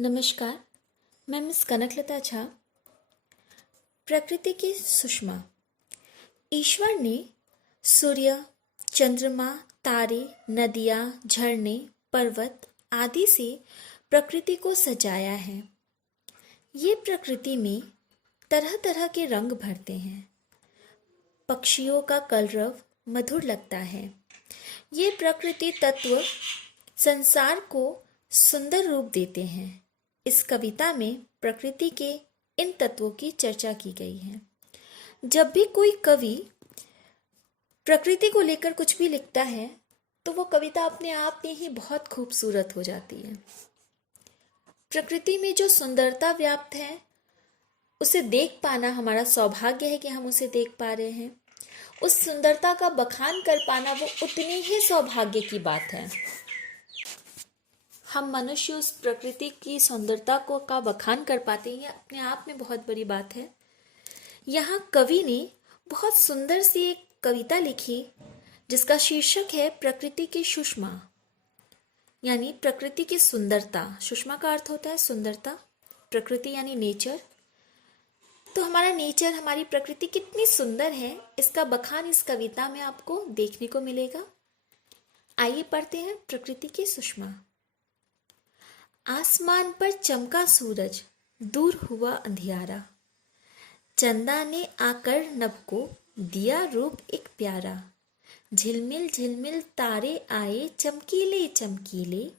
नमस्कार। मैं मिस कनकलता झा। प्रकृति की सुषमा। ईश्वर ने सूर्य, चंद्रमा, तारे, नदियाँ, झरने, पर्वत आदि से प्रकृति को सजाया है। ये प्रकृति में तरह तरह के रंग भरते हैं। पक्षियों का कलरव मधुर लगता है। ये प्रकृति तत्व संसार को सुंदर रूप देते हैं। इस कविता में प्रकृति के इन तत्वों की चर्चा की गई है। जब भी कोई कवि प्रकृति को लेकर कुछ भी लिखता है तो वो कविता अपने आप में ही बहुत खूबसूरत हो जाती है। प्रकृति में जो सुंदरता व्याप्त है उसे देख पाना हमारा सौभाग्य है कि हम उसे देख पा रहे हैं। उस सुंदरता का बखान कर पाना वो उतनी ही सौभाग्य की बात है। हम मनुष्य उस प्रकृति की सुंदरता को का बखान कर पाते हैं, अपने आप में बहुत बड़ी बात है। यहाँ कवि ने बहुत सुंदर सी एक कविता लिखी जिसका शीर्षक है प्रकृति की सुषमा, यानी प्रकृति की सुंदरता। सुषमा का अर्थ होता है सुंदरता। प्रकृति यानी नेचर। तो हमारा नेचर, हमारी प्रकृति कितनी सुंदर है, इसका बखान इस कविता में आपको देखने को मिलेगा। आइए पढ़ते हैं प्रकृति की सुषमा। आसमान पर चमका सूरज, दूर हुआ अंधियारा। चंदा ने आकर नभ को दिया रूप एक प्यारा। झिलमिल झिलमिल तारे आए चमकीले चमकीले।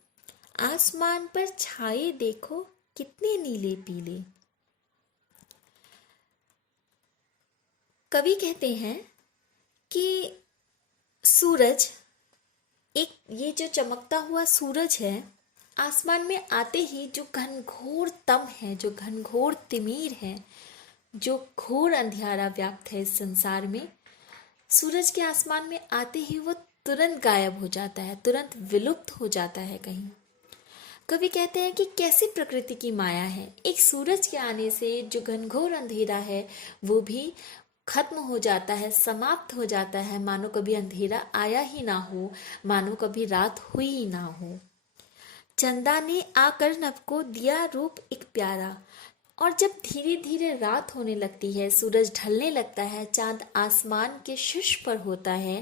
आसमान पर छाए देखो कितने नीले पीले। कवि कहते हैं कि सूरज, एक ये जो चमकता हुआ सूरज है, आसमान में आते ही जो घनघोर तम है, जो घनघोर तिमिर है, जो घोर अंधियारा व्याप्त है इस संसार में, सूरज के आसमान में आते ही वो तुरंत गायब हो जाता है, तुरंत विलुप्त हो जाता है कहीं। कवि कहते हैं कि कैसी प्रकृति की माया है। एक सूरज के आने से जो घनघोर अंधेरा है वो भी खत्म हो जाता है, समाप्त हो जाता है, मानो कभी अंधेरा आया ही ना हो, मानो कभी रात हुई ही ना हो। चंदा ने आकर नभ को दिया रूप एक प्यारा। और जब धीरे धीरे रात होने लगती है, सूरज ढलने लगता है, चांद आसमान के शीर्ष पर होता है,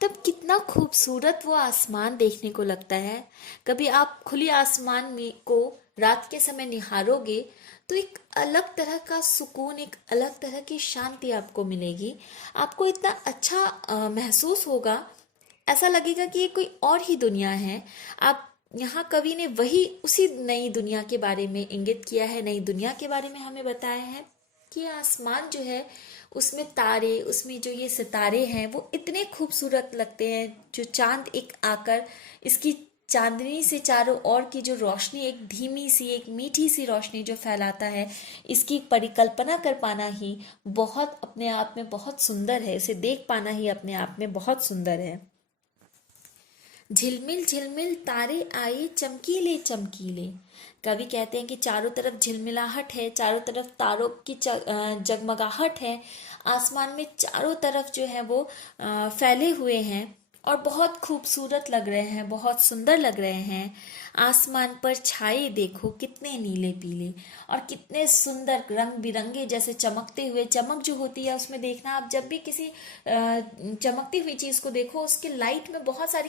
तब कितना खूबसूरत वो आसमान देखने को लगता है। कभी आप खुली आसमान में को रात के समय निहारोगे तो एक अलग तरह का सुकून, एक अलग तरह की शांति आपको मिलेगी। आपको इतना अच्छा महसूस होगा, ऐसा लगेगा कि ये कोई और ही दुनिया है। आप यहाँ कवि ने वही उसी नई दुनिया के बारे में इंगित किया है, नई दुनिया के बारे में हमें बताया है कि आसमान जो है उसमें तारे, उसमें जो ये सितारे हैं वो इतने खूबसूरत लगते हैं। जो चांद एक आकर इसकी चांदनी से चारों ओर की जो रोशनी, एक धीमी सी, एक मीठी सी रोशनी जो फैलाता है, इसकी परिकल्पना कर पाना ही बहुत अपने आप में बहुत सुंदर है। इसे देख पाना ही अपने आप में बहुत सुंदर है। झिलमिल झिलमिल तारे आए चमकीले चमकीले। कवि कहते हैं कि चारों तरफ झिलमिलाहट है, चारों तरफ तारों की जगमगाहट है। आसमान में चारों तरफ जो है वो फैले हुए हैं और बहुत खूबसूरत लग रहे हैं, बहुत सुंदर लग रहे हैं। आसमान पर छाए देखो कितने नीले पीले, और कितने सुंदर रंग बिरंगे जैसे चमकते हुए, चमक जो होती है उसमें देखना, आप जब भी किसी चमकती हुई चीज़ को देखो उसके लाइट में बहुत सारी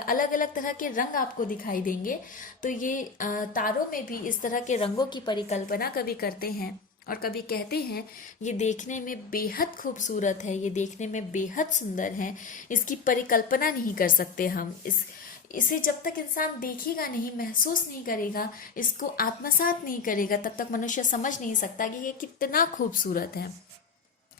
अलग अलग तरह के रंग आपको दिखाई देंगे। तो ये तारों में भी इस तरह के रंगों की परिकल्पना कवि करते हैं और कभी कहते हैं ये देखने में बेहद खूबसूरत है, ये देखने में बेहद सुंदर है। इसकी परिकल्पना नहीं कर सकते हम। इसे जब तक इंसान देखेगा नहीं, महसूस नहीं करेगा, इसको आत्मसात नहीं करेगा, तब तक मनुष्य समझ नहीं सकता कि ये कितना खूबसूरत है।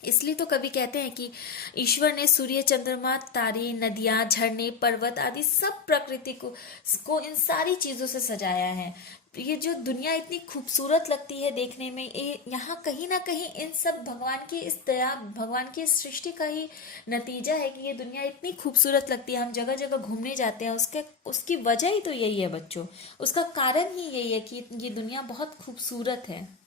इसलिए तो कवि कहते हैं कि ईश्वर ने सूर्य, चंद्रमा, तारे, नदियाँ, झरने, पर्वत आदि सब प्रकृति को इन सारी चीज़ों से सजाया है। ये जो दुनिया इतनी खूबसूरत लगती है देखने में, ये यहाँ कहीं ना कहीं इन सब भगवान की इस दया, भगवान की इस सृष्टि का ही नतीजा है कि ये दुनिया इतनी खूबसूरत लगती है। हम जगह जगह घूमने जाते हैं, उसकी वजह ही तो यही है बच्चों। उसका कारण ही यही है कि ये दुनिया बहुत खूबसूरत है।